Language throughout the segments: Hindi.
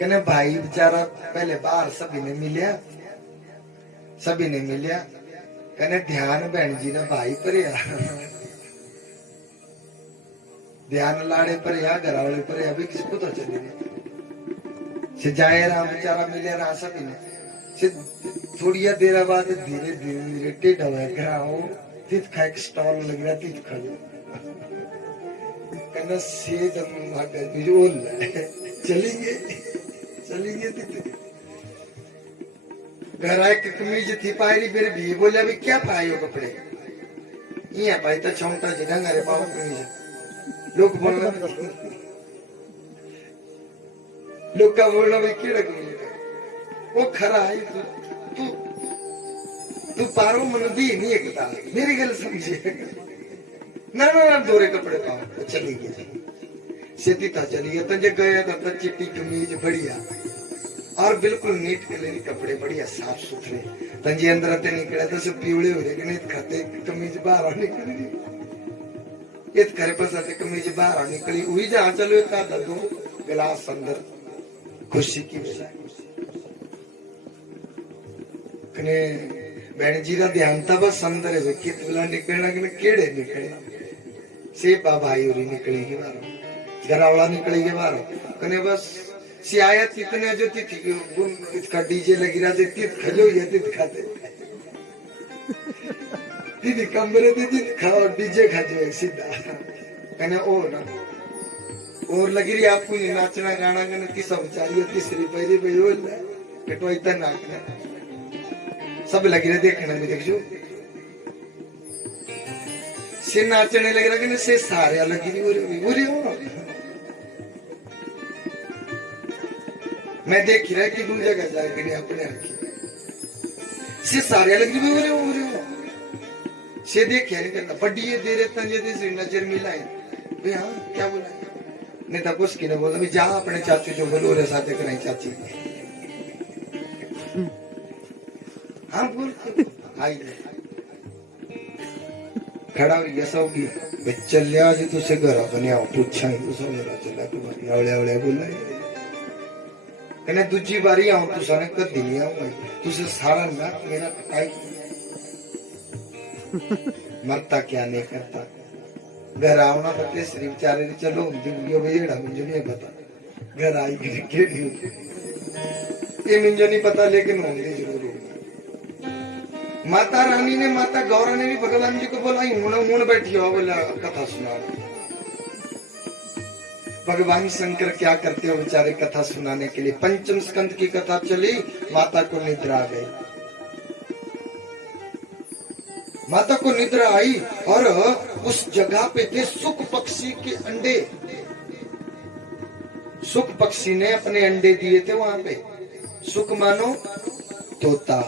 कहने भाई बेचारा पहले बाहर सभी ने मिलिया कहने ध्यान बहन जी ने भाई पर ध्यान लाड़े पर या घरावले पर अभी किसको तो चले से जाए राम बेचारा मिले रहा सभी ने से थोड़ी देर बाद धीरे धीरे टेढ़ा हो तीत खा एक स्टॉल लग रहा तीत खा कहना से चली गए घर आए कमीज थी पायरी मेरे भी बोले अभी क्या पाए हो कपड़े ये पाई तो छौटा जगह अरे पाओ कमीज लोग बोलना लोग का बोलना भाई केड़ा कमीज वो खरा है तू पारो मन दी नहीं एकता मेरी गल समझे ना दोरे कपड़े पाओ तो चली गई सीधी था चली गई तंजे गया तो चिट्टी कमीज बढ़िया और बिल्कुल नीट क्लीन कपड़े बढ़िया साफ सुथरे तंजे अंदर आते निकले तो सब पीवड़े हो रहे खाते कमीज बाहर निकली इत घर पर आते कमीज बाहर निकली वही जहाँ चलो था दो गिलास अंदर खुशी की कने बहन जी का ध्यान था बस अंदर है कित वाला निकलना केड़े निकले से भाई उरी निकलेगी बाहर घरावला निकलेगी बाहर कने बस सियायत इतने जो थी इसका डीजे लगी रहा थे तीत खजो ये तीत खाते दीदी कमरे दीदी खाओ डीजे खजो सीधा कने ओ ना और लगी रही आपको नाचना गाना कने किस बेचारी तीसरी पहली पे यो कटो इतना नाचना सब लगी रहे देखने में देखो से नाचने लग रहा से सारे लगी रही बुरी हो मैं देख रहा कि दूसरी जगह जाके अपने से सारे लगी बुरे हो से देख नहीं करना बड़ी दे रहे तंजे से नजर मिलाए भाई हाँ क्या बोला नहीं था कुछ की नहीं बोला जा अपने चाचू जो बोलो रे साथे कराई चाची हाँ बोल आई खड़ा हुई सबकी चल लिया जी तुझसे घर बने पूछा ही तो सब चला तुम्हारी आवड़े बोला कहने दूजी बारी आऊं तुसा ने कदी नहीं आऊंगा तुझे सारा ना मेरा आई मरता क्या नहीं करता घर आओना बटे श्री बेचारे ने चलो यो बेड़ा मुझे नहीं पता घर आई के ये मुझे नहीं पता लेकिन होंगे जरूर माता रानी ने माता गौरा ने भी भगवान जी को बोला हूं बैठी हो बोला कथा सुना भगवान शंकर क्या करते हो बेचारे कथा सुनाने के लिए पंचम स्कंद की कथा चली माता को निद्रा आ गई माता को निद्रा आई और उस जगह पे थे सुख पक्षी के अंडे सुख पक्षी ने अपने अंडे दिए थे वहां पे सुख मानो तोता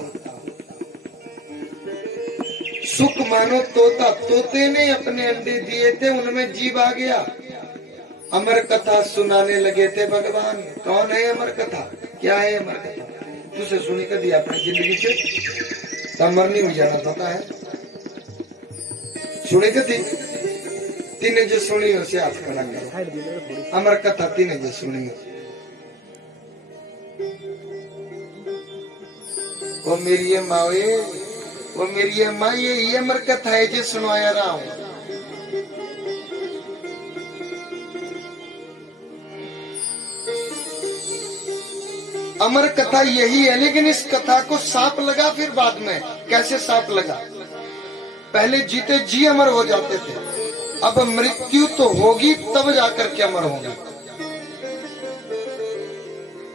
सुख मानो तोता तोते ने अपने अंडे दिए थे उनमें जीव आ गया अमर कथा सुनाने लगे थे भगवान कौन है अमर कथा क्या है अमर कथा तुझे सुनी कर दिया अपनी जिंदगी से अमर नहीं हो जाना पता है सुनी कर दी तीन जो सुनी उसे हाथ खड़ा करो अमर कथा तीन जो सुनी वो मेरी मावे वो मेरी माँ ये अमर कथा है जो सुनाया रहा हूं अमर कथा यही है लेकिन इस कथा को सांप लगा फिर बाद में कैसे सांप लगा पहले जीते जी अमर हो जाते थे अब मृत्यु तो होगी तब जाकर के अमर होंगे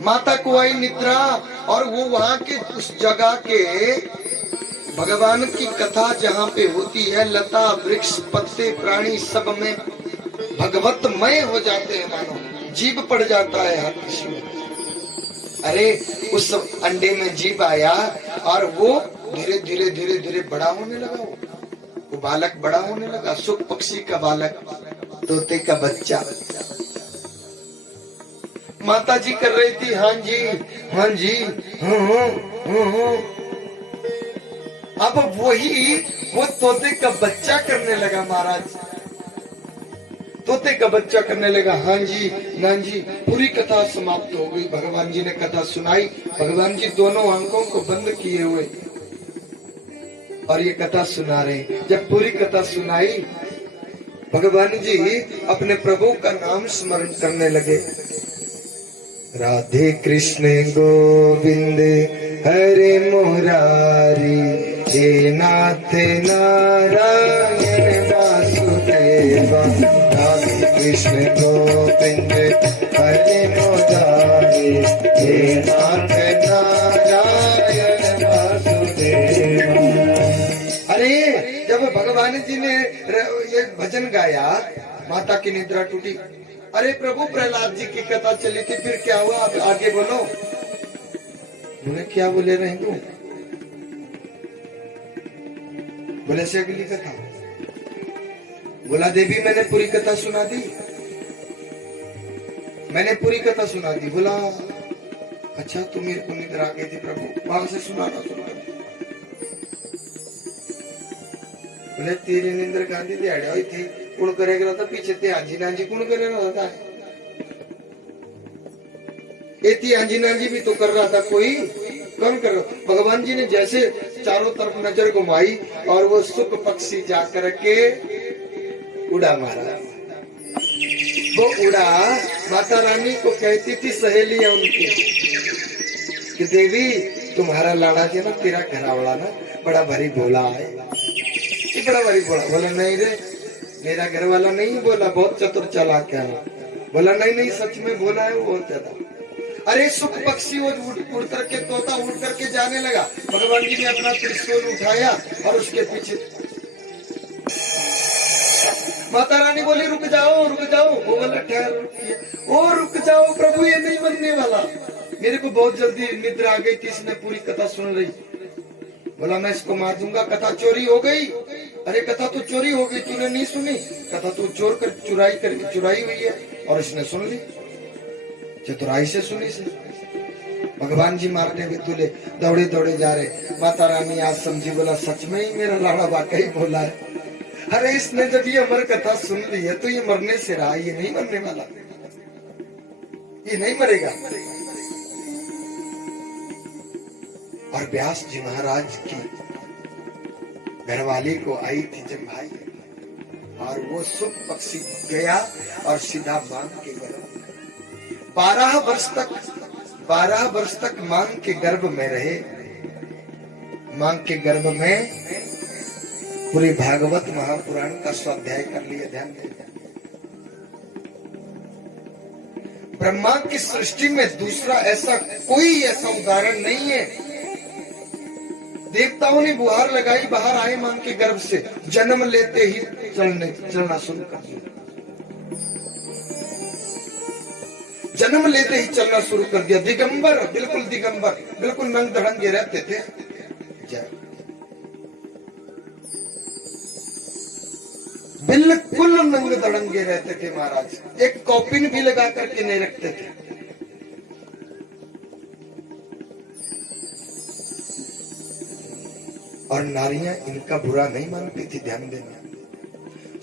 माता को आई निद्रा और वो वहां के उस जगह के भगवान की कथा जहाँ पे होती है लता वृक्ष पत्ते प्राणी सब में भगवतमय हो जाते हैं मानो जीव पड़ जाता है हर किसी में अरे उस अंडे में जीव आया और वो धीरे धीरे धीरे धीरे बड़ा होने लगा वो बालक बड़ा होने लगा सुख पक्षी का बालक तोते का बच्चा माता जी कर रही थी हाँ जी हाँ जी अब वही वो तोते का बच्चा करने लगा महाराज तोते का बच्चा करने लगा हाँ जी ना जी, पूरी कथा समाप्त हो गई। भगवान जी ने कथा सुनाई। भगवान जी दोनों आंखों को बंद किए हुए और ये कथा सुना रहे। जब पूरी कथा सुनाई, भगवान जी अपने प्रभु का नाम स्मरण करने लगे। राधे कृष्ण गोविंद हरे मुरारी, हे नाथ नारायण वासुदेवा। राधे कृष्ण गोविंद हरे मुरारी, हे नाथ नारायण वासुदेवा। अरे जब भगवान जी ने ये भजन गाया, माता की निद्रा टूटी। अरे प्रभु प्रहलाद जी की कथा चली थी, फिर क्या हुआ? अब आगे बोलो। बोले क्या बोले रहे तू? बोले से अगली कथा। बोला देवी मैंने पूरी कथा सुना दी, मैंने पूरी कथा सुना दी। बोला अच्छा तू मेरे को निद्रा आ गई थी प्रभु, वहां से सुनाना सुना। बोले तेरी निंद्र गांधी दिहाड़ी हुई थी, कौन करेगा था पीछे ते आंजी नांजी कौन करेगा था? एती आंजी नांजी भी तो कर रहा था, कोई कौन कर रहा? भगवान जी ने जैसे चारों तरफ नजर घुमाई और वो सुख पक्षी जाकर के उड़ा मारा। वो उड़ा, माता रानी को कहती थी सहेलियां उनकी कि देवी तुम्हारा लाड़ा जी ना, तेरा घरावड़ा ना बड़ा भारी भोला है, बड़ा भारी भोला। बोला नहीं रे, मेरा घर वाला नहीं बोला, बहुत चतुर चालाक है। बोला नहीं नहीं सच में बोला है वो बहुत ज्यादा। अरे सुख पक्षी वो उड़ करके, तोता उड़ करके जाने लगा। भगवान जी ने अपना त्रिशूल उठाया और उसके पीछे। माता रानी बोली रुक जाओ रुक जाओ। वो बोला ठहर, ओ रुक जाओ प्रभु ये नहीं बनने वाला, मेरे को बहुत जल्दी निद्रा आ गई थी, इसने पूरी कथा सुन रही। बोला मैं इसको मार दूंगा, कथा चोरी हो गई। अरे कथा तो चोरी हो गई, तूने नहीं सुनी? कथा तो चुराई हुई है और इसने सुन ली, चतुराई से सुनी से। भगवान जी मारने भी तुले दौड़े दौड़े जा रहे। माता रानी आज समझी, बोला सच में ही मेरा लाड़ा वाकई बोला है। अरे इसने जब ये अमर कथा सुन ली है तो ये मरने से रहा, ये नहीं मरने वाला, ये नहीं मरेगा। और व्यास जी महाराज की घरवाली को आई थी जब भाई, और वो सुख पक्षी गया और सीधा मांग के गर्भ में 12 वर्ष तक मांग के गर्भ में रहे। मांग के गर्भ में पूरी भागवत महापुराण का स्वाध्याय कर लिया। ध्यान दें, ब्रह्मा की सृष्टि में दूसरा ऐसा कोई ऐसा उदाहरण नहीं है। देवताओं ने बुहार लगाई, बाहर आए मांग के गर्भ से, जन्म लेते ही चलना शुरू कर दिया। जन्म लेते ही चलना शुरू कर दिया। दिगंबर, बिल्कुल नंग धड़ंगे रहते थे। बिल्कुल नंग धड़ंगे रहते थे महाराज, एक कॉपिन भी लगा करके नहीं रखते थे। और नारियां इनका बुरा नहीं मानती थी। ध्यान देना,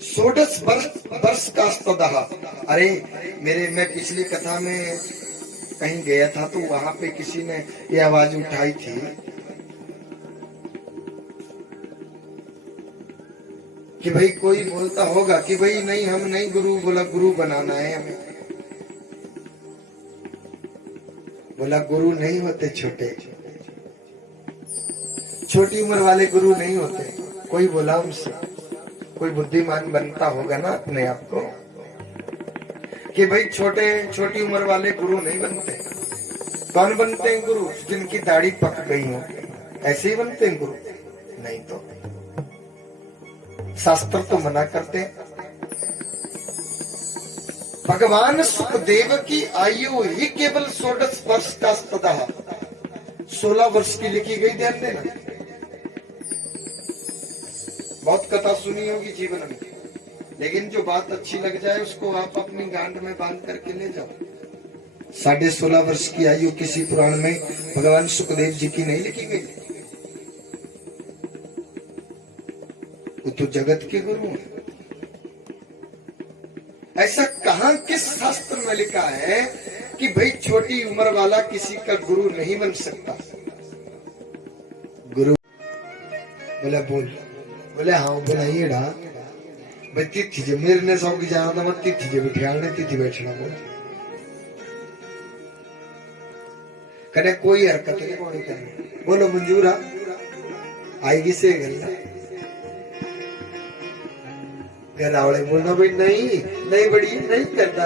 16 वर्ष का स्तदह। अरे मैं पिछली कथा में कहीं गया था तो वहां पे किसी ने ये आवाज उठाई थी कि भाई कोई बोलता होगा कि भाई नहीं हम नहीं गुरु, बोला गुरु बनाना है हमें। बोला गुरु नहीं होते छोटी उम्र वाले गुरु नहीं होते। कोई बोला हमसे, कोई बुद्धिमान बनता होगा ना अपने आप को कि भाई छोटी उम्र वाले गुरु नहीं बनते। कौन बनते हैं गुरु? जिनकी दाढ़ी पक गई हो, ऐसे ही बनते हैं गुरु। नहीं तो शास्त्र तो मना करते हैं। भगवान सुखदेव की आयु ही केवल 16 वर्ष का स्तः, 16 वर्ष की लिखी गई। ध्यान देना, बहुत कथा सुनी होगी जीवन में, लेकिन जो बात अच्छी लग जाए उसको आप अपनी गांड में बांध करके ले जाओ। 16.5 वर्ष की आयु किसी पुराण में भगवान सुखदेव जी की नहीं लिखी गई। वो तो जगत के गुरु हैं। ऐसा कहां किस शास्त्र में लिखा है कि भाई छोटी उम्र वाला किसी का गुरु नहीं बन सकता। गुरु बोले बोल, बोले हाँ बोला ये डा भाई तिथि जो मेरे ने सौ की जाना था मत तिथि जो बिठाने तिथि बैठना बोल कने कोई हरकत नहीं कौन करनी। बोलो मंजूर आएगी से गल्ला घर आवड़े बोलना भाई नहीं नहीं बड़ी नहीं करता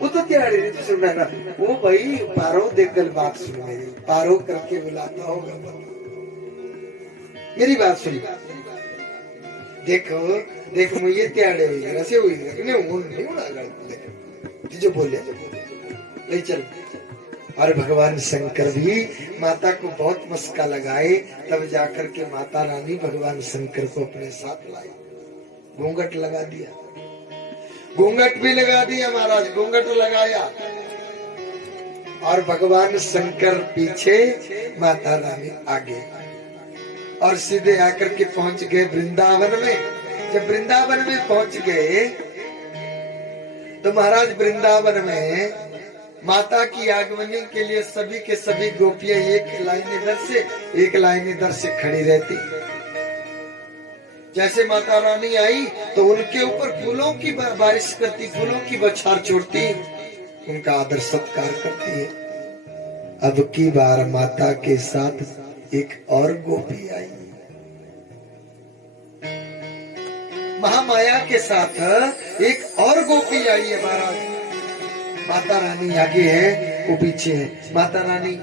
वो तो क्या रही तो सुनना ना वो भाई पारो देख गल बात सुन मेरी पारो करके बुलाता होगा मेरी बात सुन देखो देखो मुझे त्याड़े हुई रसे हुई नहीं होना गलत जो बोले ले चल। और भगवान शंकर भी माता को बहुत मस्का लगाए तब जाकर के माता रानी भगवान शंकर को अपने साथ लाई। घूंघट लगा दिया, घूंघट भी लगा दिया महाराज, घूंघट लगाया और भगवान शंकर पीछे माता रानी आगे और सीधे आकर के पहुंच गए वृंदावन में। जब वृंदावन में पहुंच गए तो महाराज वृंदावन में माता की आगमनी के लिए सभी के सभी गोपियां एक लाइन इधर से खड़ी रहती। जैसे माता रानी आई तो उनके ऊपर फूलों की बारिश करती, फूलों की बौछार छोड़ती, उनका आदर सत्कार करती है। अब की बार माता के साथ एक और गोपी आई, महामाया के साथ एक और गोपी आई है महाराज। माता रानी आगे है वो पीछे है। माता रानी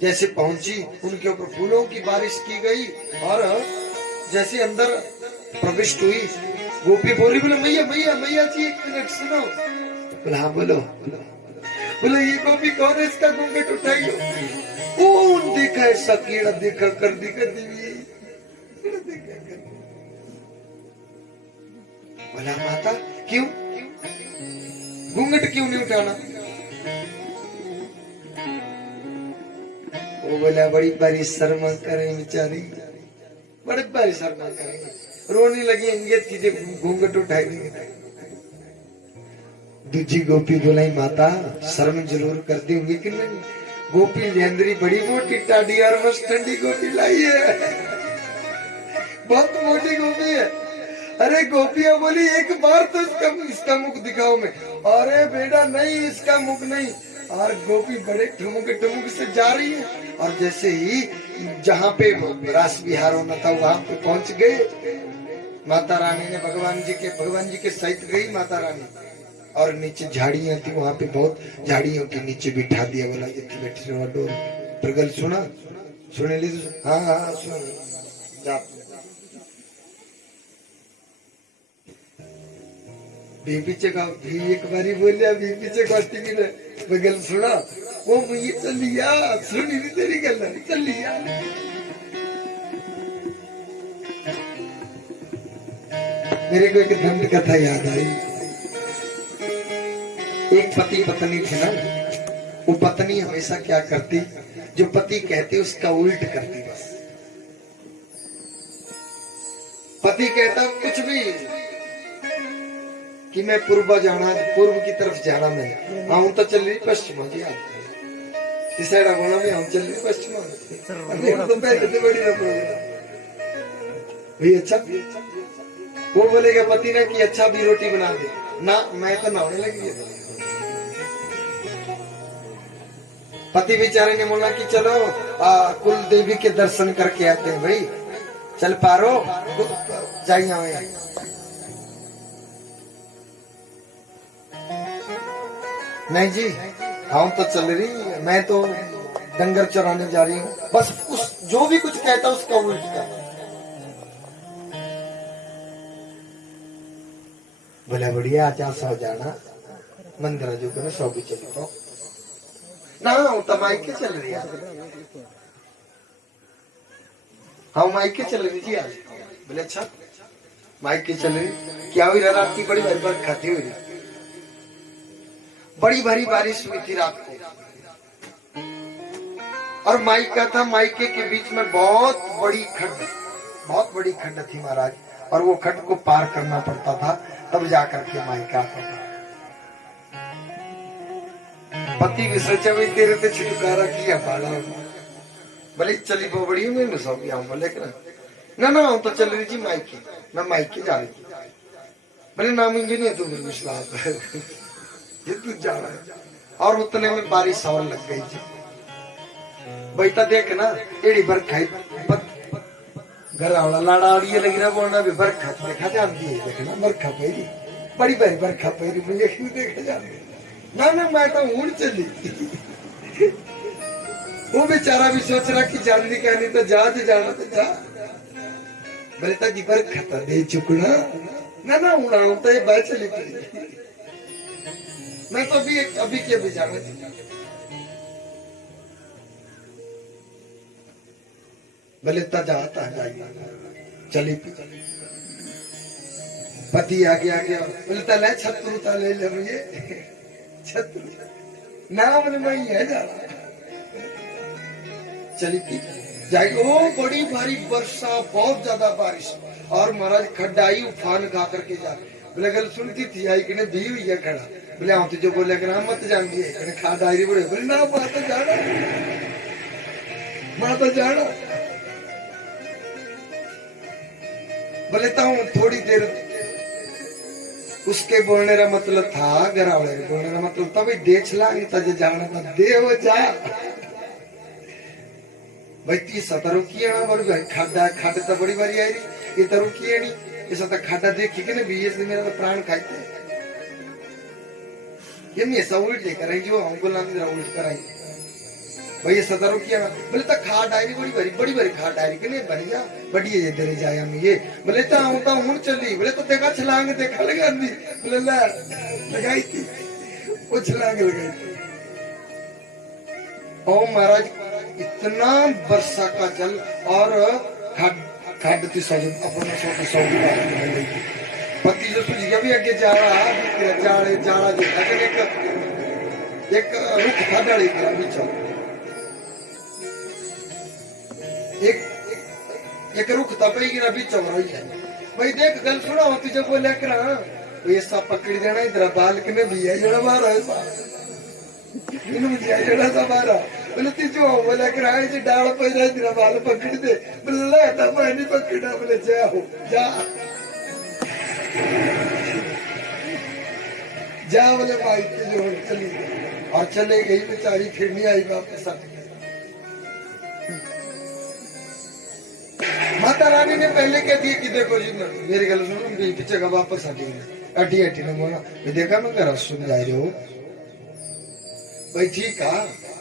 जैसे पहुंची उनके ऊपर फूलों की बारिश की गई और जैसे अंदर प्रविष्ट हुई गोपी बोली बोले मैया मैया मैया जी एक मिनट सुनो। बोला हाँ बोलो। बोले ये गोपी कौन है, इसका घूंघट उठाइयो। कौन देखा ऐसा कीड़ा देखा कर दी कर दी। बोला माता क्यों घूंघट क्यों नहीं उठाना। वो बोला बड़ी बारी शर्मा करे बेचारी, बड़े बारी शर्मा करेंगे, रोने लगी इंगित कीजिए घूंघट उठाएंगे। दूजी गोपी बोलाई माता शर्म जरूर करती होंगी कि नहीं। गोपी लेंदरी बड़ी मोटी टाडी और बस ठंडी गोपी लाई है, बहुत मोटी गोपी है। अरे गोपियां बोली एक बार तो इसका मुख दिखाओ मैं। अरे बेटा नहीं इसका मुख नहीं। और गोपी बड़े ठुमुक ठुमुक से जा रही है और जैसे ही जहाँ पे रास विहार होना था वहां पे पहुंच गए। माता रानी ने भगवान जी के सहित गई माता रानी और नीचे झाड़ियां थी, वहां पे बहुत झाड़ियों के नीचे बिठा दिया। बोला जितनी बैठी रहो डोर प्रगल सुना सुने ली तो हाँ हाँ सुन भी पीछे का भी एक बारी बोलिया भी पीछे का बगल सुना वो मुझे चलिया सुनी नहीं तेरी गल चलिया। मेरे को एक दंड कथा याद आई। एक पति पत्नी थे ना, वो पत्नी हमेशा क्या करती, जो पति कहते उसका उल्ट करती। बस पति कहता कुछ भी कि मैं पूर्व की तरफ जाना मैं हम तो चल रही पश्चिम जी आना में हम चल रही पश्चिम तो पहले तो बड़ी भाई अच्छा वो बोलेगा पति ने कि अच्छा भी रोटी बना दे ना, मैं तो नहाने लगी। पति बेचारे ने बोला कि चलो कुल देवी के दर्शन करके आते हैं। भाई चल पारो जाइए। नहीं जी हम तो चल रही, मैं तो डंगर चराने जा रही हूँ। बस उस जो भी कुछ कहता उसका उल्ट करता। बोला बढ़िया आचार सो जाना मंदिर जो कर सौ भी चली तो ना तो माइके चल रही है। हाँ माइके चल रही जी आज। बोले अच्छा माइके चल रही क्या हुई रात की बड़ी भारी बार खाती हुई, बड़ी भारी बारिश हुई थी रात को और माइका था, माइके के बीच में बहुत बड़ी खड्ड थी महाराज और वो खड्ड को पार करना पड़ता था तब जाकर के माइका आता था। पति भी सोचा भाई तेरे तो छुटकारा किया पाला भले चली बड़ी मैं सौ गया हूँ बोले ना ना हम तो चल रही थी माइकी मैं माइकी जा रही थी बोले ना मुझे नहीं तू मेरे विश्वास ये तू जा रहा है और उतने में बारिश और लग गई थी भाई तो देख ना एड़ी बरखा घर वाला लाड़ा और ये लगी ना बोलना भी बरखा देखा जानती है देखना बरखा पैरी बड़ी बड़ी बरखा पैरी मुझे क्यों देखा जानती ना ना मैं तो उड़ चली वो बेचारा भी सोच रहा कि जानती क्या नहीं तो जा जाना तो जा बोले जी बरखा तो दे चुकना ना उड़ा तो ये बात चली पड़ी मैं तो अभी के भी जाना भले जाता है चली पति आगे बोलता ले छतरू ले ले मुझे छतरू ना मैंने मैं है जा रहा चली पी जाएगी ओ बड़ी भारी वर्षा बहुत ज्यादा बारिश और महाराज खड्डाई उफान गा करके जा बोले गल सुनती थी आई कि भी हुई है खड़ा बोले हाँ तुझे बोले मत जानती है खा डायरी बोले बोले ना माँ तो जाना बोले तो थोड़ी देर उसके बोलने का मतलब था घरावले बोलने का मतलब था भाई देख लांगे तजे जाना था देव जा भाई ती सतरो किया ना बड़ी खाड़ा खाड़े तो बड़ी बारी आई रही ये तरु किया नहीं ऐसा तो खाड़ा देखी के ना बीएस ने मेरा तो प्राण खाते ये मैं ऐसा उल्ट लेकर आई जो हमको नाम जरा उल्ट कराई भाई ये सतरो किया ना बोले तो खा डायरी बड़ी बड़ी खा डायरी के नहीं बन जा बढ़िया ये तेरे जाया मैं ये बोले तो हूं चली बोले तो देखा छलांग देखा लगा बोले ला लगाई थी वो छलांग लगाई थी ओ महाराज इतना वर्षा का जल और खाड़ती अपने सौ की बात निकल गई थी पति जो सूझ गया भी आगे जा रहा जाड़ा जो था एक रुख था डाली बीच एक रुख था पे गिरा बीच रही है भाई देख गल सुना होती जब बोले कर ये सब पकड़ देना इधर बाल के भी है जड़ा मारा ऐसा इन मुझे जड़ा सा मारा बोले तीजो बोले कर आए जी डाल पे जाए तेरा बाल पकड़ दे बोले तो मैं नहीं पकड़ा बोले जा बोले भाई जो चली और चले गई बेचारी फिर नहीं आई वापस माता रानी ने पहले कह दिया कि देखो जी मेरी गल सुनो पीछे का वापस आ गई अटी ने बोला देखा मैं घर सुन जा रहे हो भाई ठीक है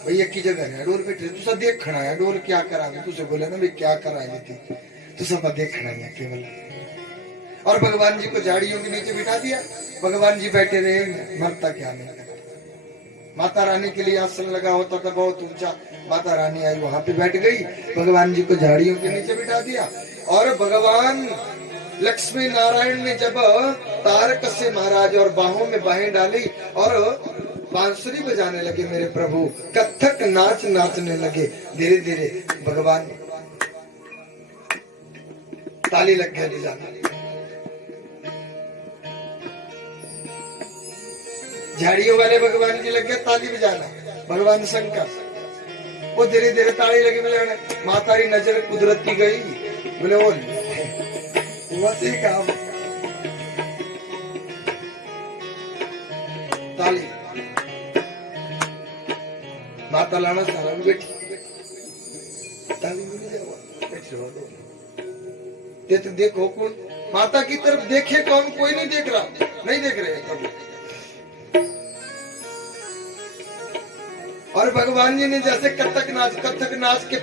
भाई एक ही जगह है डोर पे तुसा देखना है डोर क्या करांगे तुझे बोले ना भाई क्या कराएंगे थी तो सब देखना है केवल और भगवान जी को झाड़ियों के नीचे बिठा दिया भगवान जी बैठे रहे मरता क्या नहीं माता रानी के लिए आसन लगा होता था बहुत ऊंचा माता रानी आई वहां पे बैठ गई भगवान जी को झाड़ियों के नीचे बिठा दिया और भगवान लक्ष्मी नारायण ने जब तारक से महाराज और बाहों में बाहें डाली और बांसुरी बजाने लगे मेरे प्रभु कथक नाच नाचने लगे धीरे धीरे भगवान ताली लग गया निजाना झाड़ियों वाले भगवान की लग गया ताली बजाना भगवान शंकर वो धीरे धीरे ताली लगी बोले माता की नजर कुदरती गई बोले वो वैसे काम ताली माता लाना सारा बैठी ताली बैठी रहो तो देखो कौन माता की तरफ देखे कौन कोई नहीं देख रहा नहीं देख रहे कभी और भगवान जी ने जैसे कथक नाच के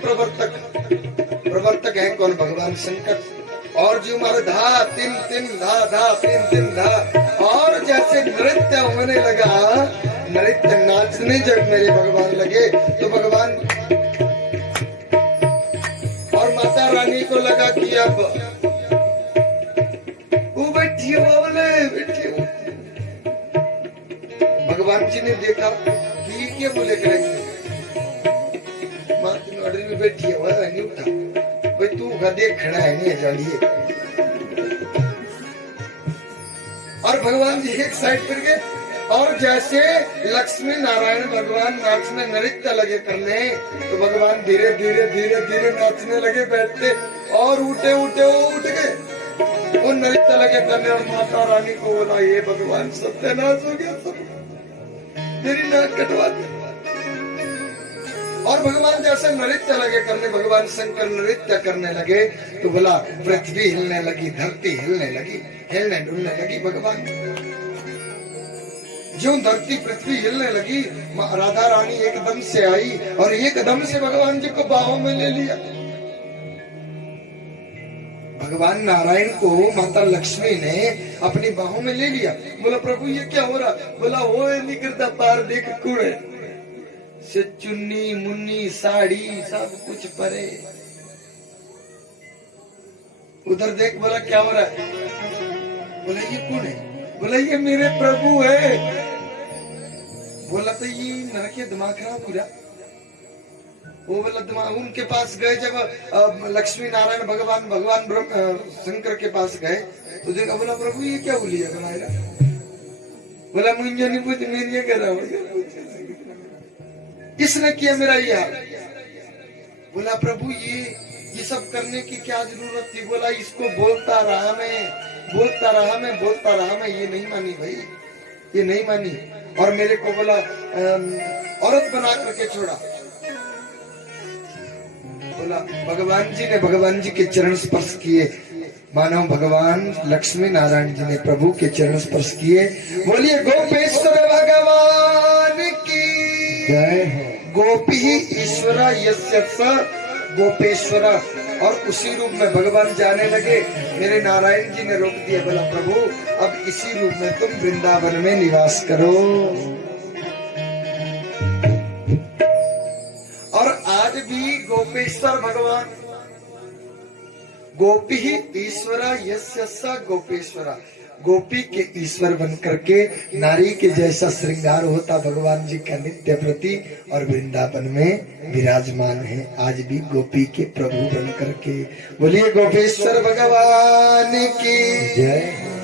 प्रवर्तक हैं कौन भगवान शंकर और जो हमारे धा तिन तिन धा और जैसे नृत्य होने लगा नृत्य नाचने जब मेरे भगवान लगे तो भगवान और माता रानी को लगा कि अब वो बैठी हो भगवान जी ने देखा क्या बोले करेंगे माँ तुम ऑर्डर में बैठी है वह नहीं उठा भाई तू गधे खड़ा है नहीं जानिए और भगवान जी एक साइड पर गए और जैसे लक्ष्मी नारायण भगवान नाचने नृत्य लगे करने, तो भगवान धीरे धीरे धीरे धीरे नाचने लगे, बैठते और उठे उठे वो उठ गए, वो नृत्य लगे करने। और माता रानी को बोला, ये भगवान सत्यानाश हो गया, सब तेरी नाक कटवा दे। और भगवान जैसे नृत्य लगे करने, भगवान शंकर नृत्य करने लगे, तो बोला पृथ्वी हिलने लगी, धरती हिलने लगी, हिलने डुलने लगी। भगवान जो धरती पृथ्वी हिलने लगी, राधा रानी एकदम से आई और एकदम से भगवान जी को बाहों में ले लिया। भगवान नारायण को माता लक्ष्मी ने अपनी बाहों में ले लिया। बोला प्रभु ये क्या हो रहा? बोला वो नहीं करता, पार देख कुड़े से चुन्नी मुन्नी साड़ी सब कुछ परे, उधर देख। बोला क्या हो रहा है? बोला ये कौन है? बोला ये मेरे प्रभु है। बोला तो ये नरके दिमाग खराब पूरा। वो बोला दिमाग, उनके पास गए जब लक्ष्मी नारायण भगवान शंकर के पास गए, तो देखा, बोला प्रभु ये क्या बोली है बनाएगा? बोला मुझे नहीं पूछ, मैं ये कर रहा हूँ, किसने किया मेरा ये हाल? बोला प्रभु ये सब करने की क्या जरूरत थी? बोला इसको बोलता रहा मैं, ये नहीं मानी भाई, ये नहीं मानी, और मेरे को बोला औरत बना करके छोड़ा। बोला भगवान जी के चरण स्पर्श किए, मानो भगवान लक्ष्मी नारायण जी ने प्रभु के चरण स्पर्श किए। बोलिए गोपेश्वर भगवान की जय हो। गोपी ही ईश्वर यस्य स गोपेश्वर। और उसी रूप में भगवान जाने लगे। मेरे नारायण जी ने रोक दिया, बोला प्रभु अब इसी रूप में तुम वृंदावन में निवास करो। और आज भी गोपेश्वर भगवान, गोपी ही ईश्वर यस्य स गोपेश्वर, गोपी के ईश्वर बन करके नारी के जैसा श्रृंगार होता भगवान जी का नित्य प्रति, और वृंदावन में विराजमान है आज भी गोपी के प्रभु बन करके। बोलिए गोपेश्वर भगवान की जय।